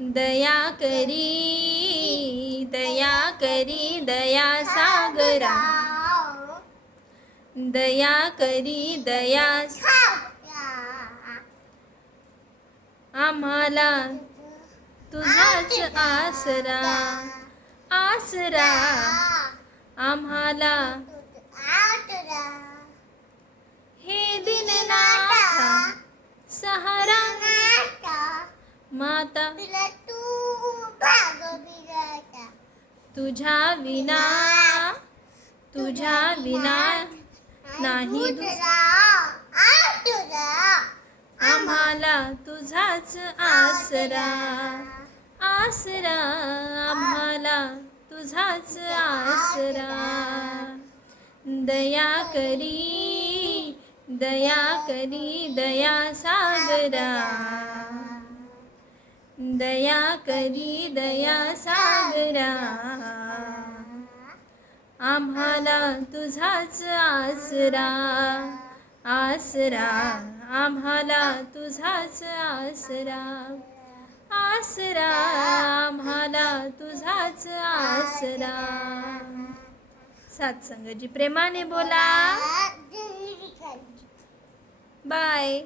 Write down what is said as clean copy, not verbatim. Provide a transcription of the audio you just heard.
दया करी दया सागरा, दया करी दया आम्हाला तुझाच आसरा, आसरा आम्हाला हे दीननाथा सहारा माता तुझ्या विना नाही आम्हाला तुझाच आसरा, आसरा आम्हाला तुझाच आसरा. दया करी दया सागरा, दया करी दया सागरा आम्हाला तुझाच आसरा, आसरा आम्हाला तुझाच आसरा, आसरा आम्हाला तुझाच आसरा. सात संगजी प्रेमाने बोला. बाय.